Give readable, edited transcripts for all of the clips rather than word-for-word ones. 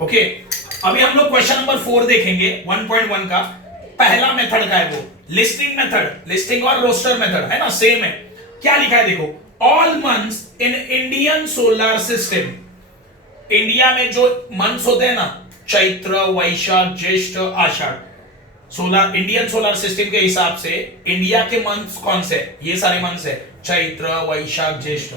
Okay, अभी हम लोग क्वेश्चन नंबर 4 देखेंगे 1.1 का। पहला मेथड का है वो लिस्टिंग मेथड, लिस्टिंग और रोस्टर मेथड है ना, सेम है। क्या लिखा है देखो, all months in Indian solar system. India में जो मंथ्स होते हैं ना, चैत्र, वैशाख, ज्येष्ठ, आषाढ़, सोलर इंडियन सोलर सिस्टम के हिसाब से इंडिया के मंथ्स कौन से, ये सारे मंथ्स है, चैत्र, वैशाख, ज्येष्ठ।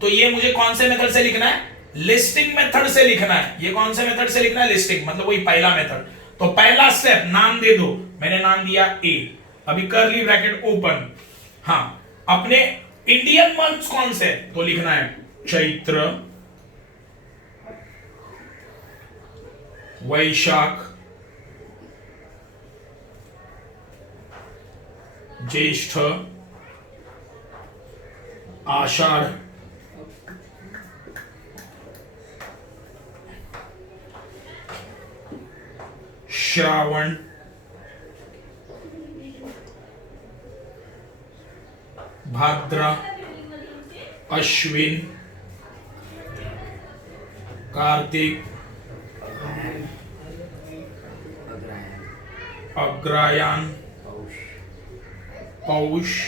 तो ये मुझे कौन से मेथड से लिखना है, लिस्टिंग मेथड से लिखना है। ये कौन से मेथड से लिखना है, लिस्टिंग, मतलब वही पहला मेथड। तो पहला स्टेप नाम दे दो, मैंने नाम दिया ए, अभी कर्ली ब्रैकेट ओपन। हाँ, अपने इंडियन मंथ्स कौन से, तो लिखना है चैत्र, वैशाख, ज्येष्ठ, आषाढ़, श्रावण, भाद्र, अश्विन, कार्तिक, अग्रहायण, पौष,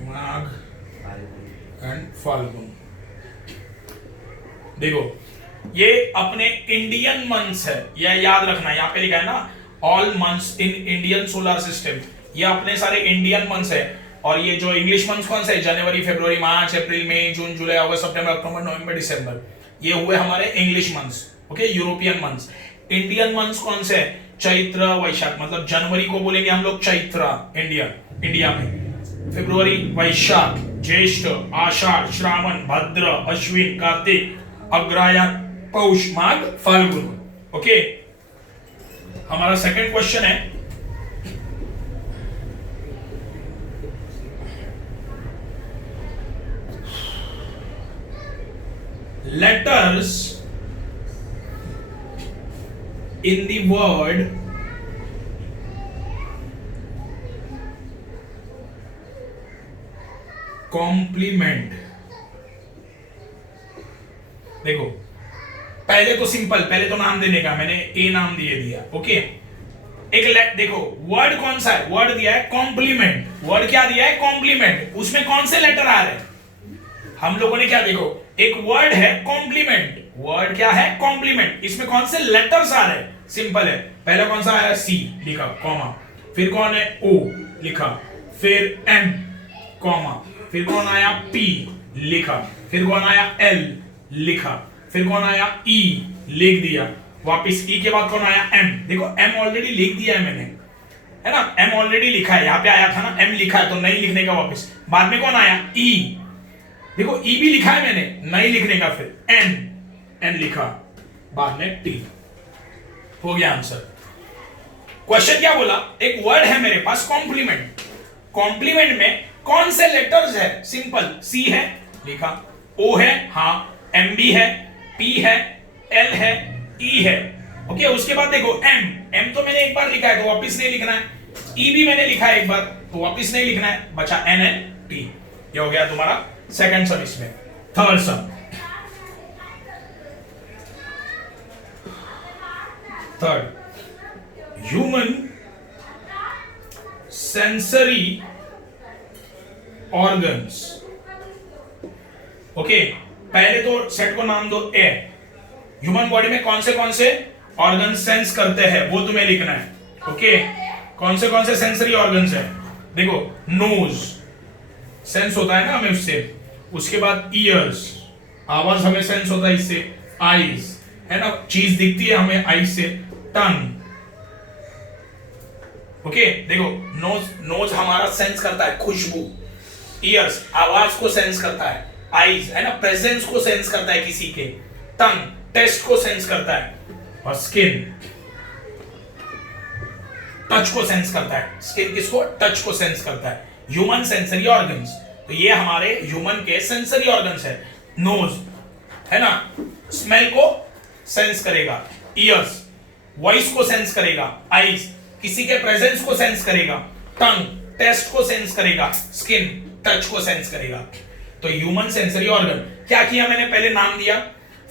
माघ एंड फाल्गुन। देखो ये अपने इंडियन मंथ्स है, यह याद रखना, यहां पे लिखा है ना all months in Indian solar system, ये अपने सारे इंडियन मंथ्स है। और ये जो इंग्लिश मंथ्स कौन से है, जनवरी, फरवरी, मार्च, अप्रैल, मई, जून, जुलाई, अगस्त, सितंबर, अक्टूबर, नवंबर, दिसंबर, ये हुए हमारे English months. Okay, European months. Indian months कौन से है, चैत्र, वैशाख, मतलब जनवरी को बोलेंगे हम लोग चैत्र इंडिया में, फरवरी वैशाख, ज्येष्ठ, आषाढ़, श्रावण, भाद्र, अश्विन, कार्तिक, अग्रहायण, पौष, माघ, फाल्गुन। ओके, हमारा सेकंड क्वेश्चन है, letters in the word complement। देखो पहले तो सिंपल, पहले तो नाम देने का, मैंने ए नाम दिया। ओके, एक देखो वर्ड कौन सा है, वर्ड दिया है कॉम्प्लीमेंट। वर्ड क्या दिया है, कॉम्प्लीमेंट। उसमें कौन से लेटर आ रहे हैं, हम लोगों ने क्या, देखो एक वर्ड है कॉम्प्लीमेंट, वर्ड क्या है, कॉम्प्लीमेंट, इसमें कौन से लेटर्स आ रहे हैं, सिंपल है। पहला कौन सा आया, सी लिखा, कॉमा, फिर कौन है, ओ लिखा, फिर एम, कॉमा, फिर कौन आया, पी लिखा, फिर कौन आया, एल लिखा, फिर कौन आया, ई लिख दिया, वापिस ई के बाद कौन आया, एम। देखो एम ऑलरेडी लिख दिया है मैंने, है ना, एम ऑलरेडी लिखा है, यहाँ पे आया था ना एम लिखा है, तो नहीं लिखने का वापिस। बाद में कौन आया, ई, देखो ई भी लिखा है मैंने, नहीं लिखने का, फिर एन लिखा, बाद में टी, हो गया आंसर। क्वेश्चन क्या बोला, एक वर्ड है मेरे पास कॉम्प्लीमेंट, कॉम्प्लीमेंट में कौन से लेटर्स है, सिंपल, सी है लिखा, ओ है, हाँ, एम भी है, पी है, एल है, ई है। ओके, उसके बाद देखो एम तो मैंने एक बार लिखा है तो वापिस नहीं लिखना है, ई भी मैंने लिखा है एक बार तो वापिस नहीं लिखना है, बचा एन टी। ये हो गया तुम्हारा सेकंड सम। इसमें थर्ड सम, third, human sensory organs. Okay, पहले तो सेट को नाम दो ए, ह्यूमन बॉडी में कौन से ऑर्गन सेंस करते हैं वो तुम्हें लिखना है। ओके, कौन से सेंसरी ऑर्गन्स है, देखो नोज सेंस होता है ना हमें उससे, उसके बाद ईयर्स, आवाज हमें सेंस होता है इससे, आईज है ना, चीज दिखती है हमें आईज से, टंग। ओके, देखो नोज हमारा सेंस करता है खुशबू, ईयर्स आवाज को सेंस करता है, आईज है ना प्रेजेंस को सेंस करता है किसी के, टंग टेस्ट को सेंस करता है, और स्किन टच को सेंस करता है। स्किन किसको, टच को सेंस करता है। ह्यूमन सेंसरी ऑर्गन्स, तो ये हमारे ह्यूमन के सेंसरी ऑर्गन्स है। नोज है ना, स्मेल को सेंस करेगा, ईयर्स वॉइस को सेंस करेगा, आईज किसी के प्रेजेंस को सेंस करेगा, टंग टेस्ट को सेंस करेगा, स्किन टच को सेंस करेगा। तो ह्यूमन सेंसरी ऑर्गन क्या किया मैंने, पहले नाम दिया,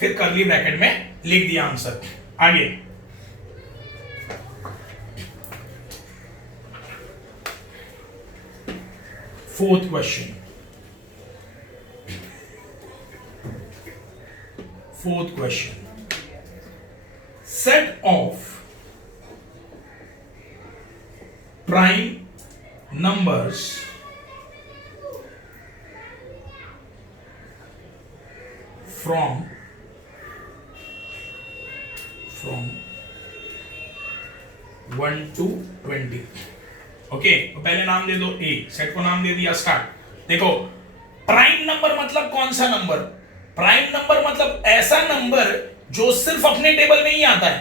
फिर कर्ली ब्रैकेट में लिख दिया आंसर। आगे fourth question, set of prime numbers from 1 to 20। Okay, तो पहले नाम दे दो ए, सेट को नाम दे दिया स्टार्ट। देखो प्राइम नंबर मतलब कौन सा नंबर? प्राइम नंबर मतलब ऐसा नंबर जो सिर्फ अपने टेबल में ही आता है।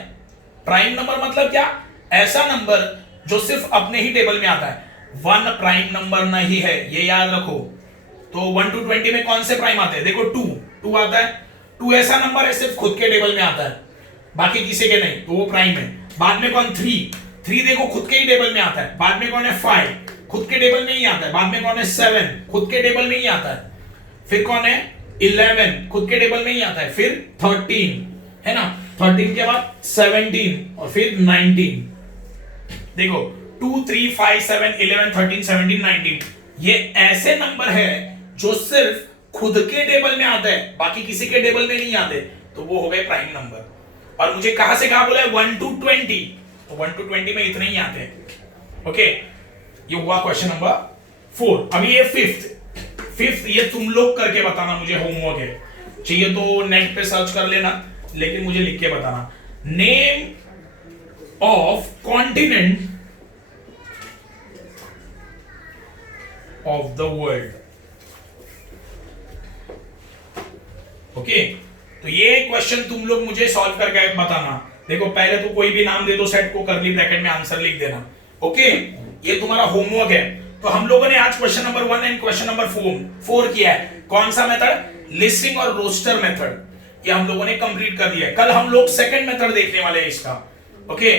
प्राइम नंबर मतलब क्या? ऐसा नंबर जो सिर्फ अपने ही टेबल में आता है। 1 प्राइम नंबर नहीं है, ये याद रखो। तो 1 to 20 में कौन से प्राइम आते हैं? देखो 2 आता है। 2 ऐसा नंबर है सिर्फ खुद के टेबल में आता है, बाकी किसी के नहीं, तो वो प्राइम है। बाद में कौन? 3 देखो खुद के ही टेबल में आता है। बाद में कौन है? 5 खुद के टेबल में ही आता है। बाद में कौन है? 7 खुद के टेबल में ही आता है। फिर कौन है? 11 खुद के टेबल में ही आता है। फिर 13 है ना, 13 के बाद 17 और फिर 19। देखो 2 3 5 7 11 13 17 19 ये ऐसे नंबर है जो सिर्फ खुद के टेबल में आता है, बाकी किसी के टेबल में नहीं आते, तो वो हो गए प्राइम नंबर। और मुझे कहां से कहां बोला है? 1 to 20, तो 1 to 20 में इतने ही आते हैं। ओके, ये हुआ क्वेश्चन नंबर 4। अभी ये फिफ्थ, ये तुम लोग करके बताना, मुझे होमवर्क है। चाहिए तो नेट पे सर्च कर लेना, लेकिन मुझे लिख के बताना। Name of continent of the world। Okay, तो ये क्वेश्चन तुम लोग मुझे सॉल्व करके बताना। देखो पहले तो कोई भी नाम दे दो सेट को, कर्ली ब्रैकेट में आंसर लिख देना। ओके, ये तुम्हारा होमवर्क है। तो हम लोगों ने आज question number 1 and question number 4 किया है। कौन सा मेथड? लिस्टिंग और रोस्टर मेथड, ये हम लोगों ने कंप्लीट कर दिया है। कल हम लोग सेकंड मेथड देखने वाले हैं इसका। ओके,